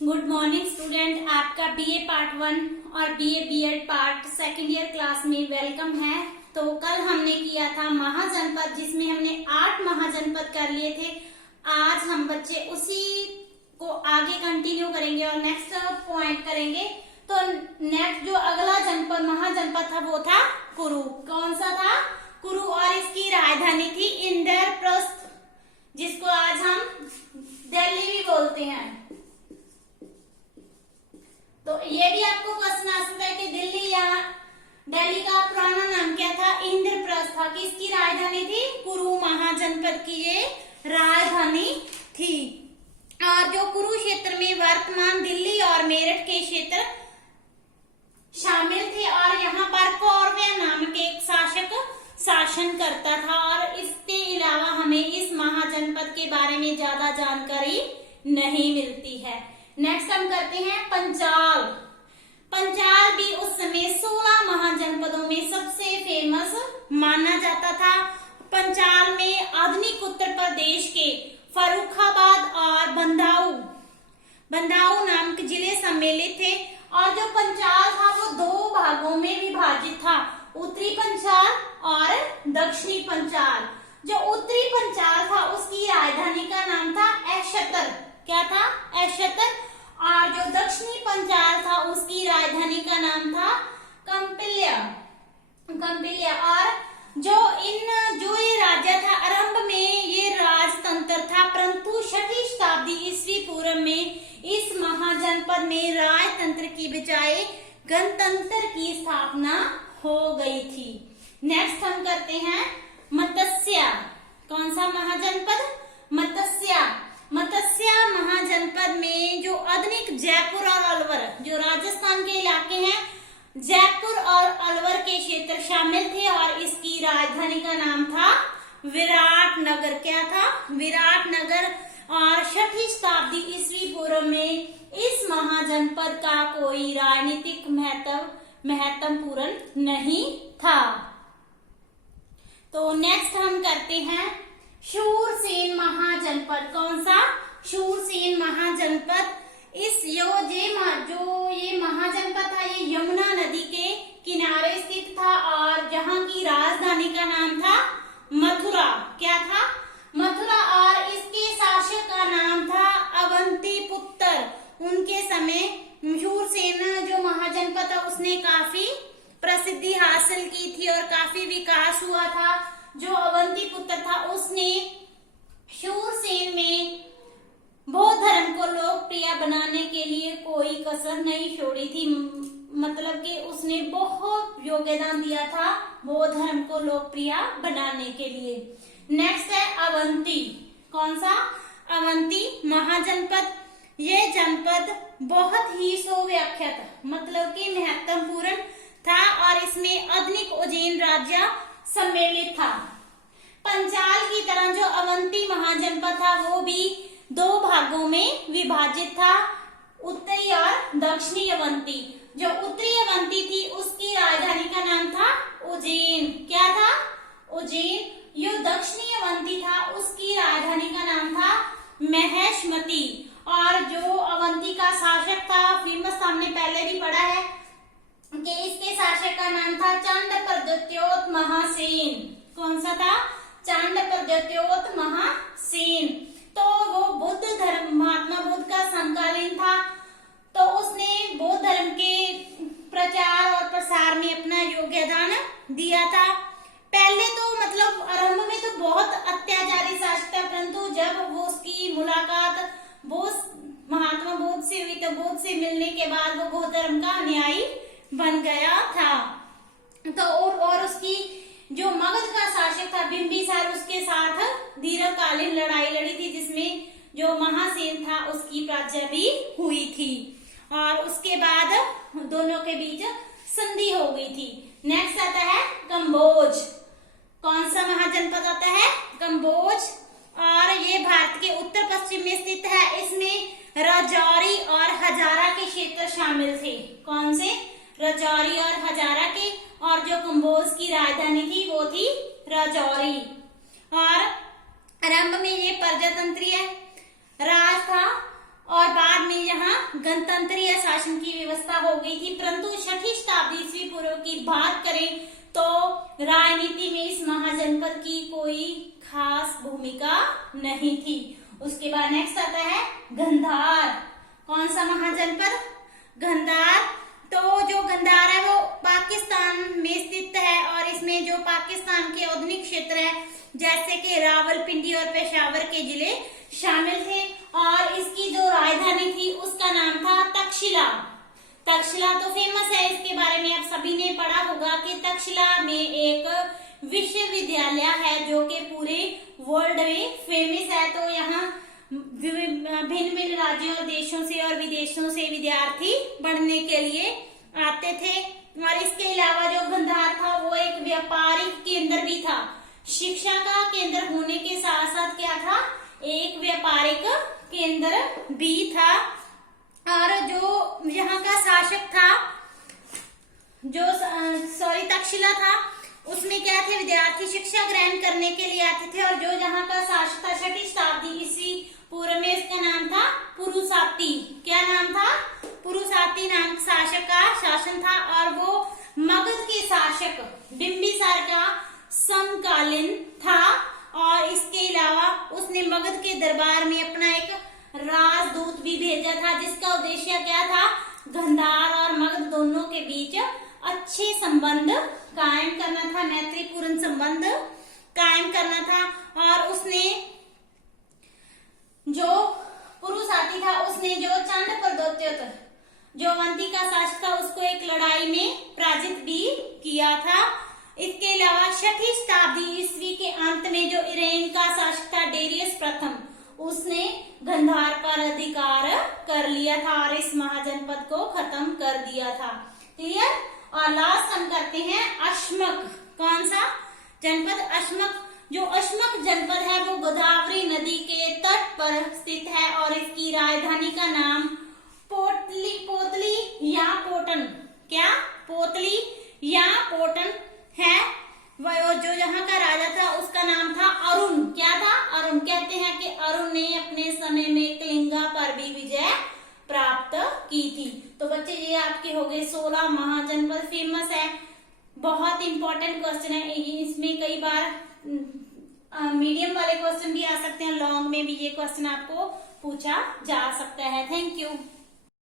Good morning student, आपका BA part 1 और BA BEd part second year class में welcome है। तो कल हमने किया था महाजनपद, जिसमें हमने 8 महाजनपद कर लिए थे। आज हम बच्चे उसी को आगे कंटिन्यू करेंगे और नेक्स्ट पॉइंट करेंगे। तो नेक्स्ट जो अगला जनपद महाजनपद था वो था कुरु। कौन सा था? कुरु। और इसकी राजधानी थी इंद्रप्रस्थ, जिसको आज हम दिल्ली भी बोलते हैं। तो ये भी आपको क्वेश्चन आ सकता है कि दिल्ली या दिल्ली का पुराना नाम क्या था? इंद्रप्रस्थ था। किसकी राजधानी थी? कुरु महाजनपद की ये राजधानी थी। और जो कुरुक्षेत्र में वर्तमान दिल्ली और मेरठ के क्षेत्र शामिल थे, और यहाँ पर कौरव्य नामक एक शासक शासन करता था। और इसके अलावा हमें इस महाजनपद के बारे में ज्यादा जानकारी नहीं मिलती है। नेक्स्ट हम करते हैं पंचाल। पंचाल भी उस समय 16 महाजनपदों में सबसे फेमस माना जाता था। पंचाल में आधुनिक उत्तर प्रदेश के फर्रुखाबाद और बंदाऊ नामक जिले सम्मिलित थे। और जो पंचाल था वो 2 भागों में विभाजित था, उत्तरी पंचाल और दक्षिणी पंचाल। जो उत्तरी पंचाल था उसकी राजधानी का नाम था एक्षतर। क्या था? एक्षतर। और जो दक्षिणी पंचाल था उसकी राजधानी का नाम था कंपिल्या। और जो ये राज्य था, आरंभ में ये राजतंत्र था, परंतु 6वीं शताब्दी ईस्वी पूर्व में इस महाजनपद में राजतंत्र की बजाय गणतंत्र की स्थापना हो गई थी। नेक्स्ट हम करते हैं मत्स्य। कौन सा महाजनपद? मत्स्य महाजनपद में जो आधुनिक जयपुर और अलवर, जो राजस्थान के इलाके हैं, जयपुर और अलवर के क्षेत्र शामिल थे। और इसकी राजधानी का नाम था विराटनगर। क्या था? विराटनगर। और 6वीं शताब्दी ईस्वी पूर्व में इस महाजनपद का कोई राजनीतिक महत्वपूर्ण नहीं था। तो नेक्स्ट हम करते हैं शूरसेन महाजनपद। कौन सा? शूरसेन महाजनपद। ये महाजनपद था, ये यमुना नदी के किनारे स्थित था। और जहां की राजधानी का नाम था मथुरा। क्या था? मथुरा। और इसके शासक का नाम था अवंतीपुत्र। उनके समय शूरसेन जो महाजनपद था उसने काफी प्रसिद्धि हासिल की थी और काफी विकास हुआ था। जो अवंतीपुत्र था उसने शूरसेन में बौद्ध धर्म को लोकप्रिय बनाने के लिए कोई कसर नहीं छोड़ी थी। मतलब कि उसने बहुत योगदान दिया था बौद्ध धर्म को लोकप्रिय बनाने के लिए। नेक्स्ट है अवंती। कौन सा? अवंती महाजनपद। ये जनपद बहुत ही सुव्याख्यात, मतलब कि महत्वपूर्ण था, और इसमें आधुनिक उज्जैन राज्य सम्मिलित था। पंचाल की तरह जो अवंती महाजनपद था वो भी 2 भागों में विभाजित था, उत्तरी और दक्षिणी अवंती। जो उत्तरी अवंती थी उसकी राजधानी का नाम था उज्जैन। क्या था? उज्जैन। जो दक्षिणी अवंती था उसकी राजधानी का नाम था महेशमती। और जो अवंती का शासक था, फेमस हमने पहले भी पढ़ा है कि इसके शासक का नाम था चांद्रप्रद्योत महासेन। कौन सा था? चांद्रप्रद्योत महासेन। तो वो बुद्ध धर्म, महात्मा बुद्ध का समकालीन था। तो उसने बौद्ध धर्म के प्रचार और प्रसार में अपना योगदान दिया था। पहले तो मतलब आरंभ में तो बहुत अत्याचारी शासक था, परंतु जब वो उसकी मुलाकात महात्मा बुद्ध से हुई तो बुद्ध से मिलने के बाद वो बौद्ध धर्म का अनुयायी बन गया था। तो और उसकी जो मगध का शासक था बिंबिसार, उसके साथ दीर्घकालीन लड़ाई लड़ी थी, जिसमें जो महासेन था उसकी पराजय भी हुई थी। और उसके बाद दोनों के बीच संधि हो गई थी। नेक्स्ट आता है कंबोज। कौन सा महाजनपद आता है? कंबोज। और ये भारत के उत्तर पश्चिम में स्थित है। इसमें राजौरी और हजारा के क्षेत्र शामिल थे। कौन से? राजौरी और हजारा के। और जो कंबोज की राजधानी थी वो थी राजौरी। और आरंभ में ये प्रजातंत्रीय राज था और बाद में यहाँ गणतंत्रीय शासन की व्यवस्था हो गई थी, परंतु 6ठी शताब्दी ईस्वी पूर्व की बात करें तो राजनीति में इस महाजनपद की कोई खास भूमिका नहीं थी। उसके बाद नेक्स्ट आता है गंधार। कौन सा महाजनपद? गंधार। तो जो गंधार है वो पाकिस्तान में स्थित है और इसमें जो पाकिस्तान के आधुनिक क्षेत्र है जैसे कि रावलपिंडी और पेशावर के जिले शामिल थे और इसकी जो राजधानी थी उसका नाम था तक्षशिला। तक्षशिला तो फेमस है, इसके बारे में आप सभी ने पढ़ा होगा कि तक्षशिला में एक विश्वविद्यालय है जो कि पूरे वर्ल्ड में फेमस है। तो यहाँ भिन्न भिन्न राज्यों और देशों से और विदेशों से विद्यार्थी पढ़ने के लिए आते थे। और इसके अलावा जो गंधार था वो एक व्यापारिक केंद्र भी था। शिक्षा का केंद्र होने के साथ साथ क्या था? एक व्यापारिक केंद्र भी था। और जो यहाँ का शासक था, जो तक्षशिला था, उसमें क्या थे? विद्यार्थी शिक्षा ग्रहण करने के लिए आते थे। और जो यहाँ का शासक था 6ठी शताब्दी ईस्वी पूर्व में, इसका नाम था पुरुषाती। क्या नाम था? पुरुषाती नाम शासक का शासन था और वो मगध के शासक बिंबिसार का समकालीन था। और इसके अलावा उसने मगध के दरबार में अपना एक राजदूत भी भेजा था जिसका उद्देश्य क्या था? गंधार और मगध दोनों के बीच अच्छे संबंध कायम करना था, मैत्रीपूर्ण संबंध कायम करना था। और उसने जो पुरुषाती था उसने जो चंड प्रदोत्योत जो अवंती का शासक था उसको एक लड़ाई में पराजित भी किया था। इसके अलावा 6ठी शताब्दी ईस्वी के अंत में जो ईरान का शासक था डेरियस प्रथम, उसने गंधार पर अधिकार कर लिया था और इस महाजनपद को खत्म कर दिया था। क्लियर? और लास्ट हम करते हैं अश्मक। कौन सा जनपद? अश्मक। जो अश्मक जनपद है वो गोदावरी नदी के तट पर स्थित है और इसकी राजधानी का नाम पोतली या पोटन। क्या? पोतली या पोटन है। वो जो यहाँ का राजा था उसका नाम था अरुण। क्या था? अरुण। कहते हैं कि अरुण ने अपने समय में कलिंगा पर भी विजय प्राप्त की थी। तो बच्चे ये आपके हो गए 16 महाजनपद फेमस है। बहुत इंपॉर्टेंट क्वेश्चन है, इसमें कई बार मीडियम वाले क्वेश्चन भी आ सकते हैं, लॉन्ग में भी ये क्वेश्चन आपको पूछा जा सकता है। Thank you.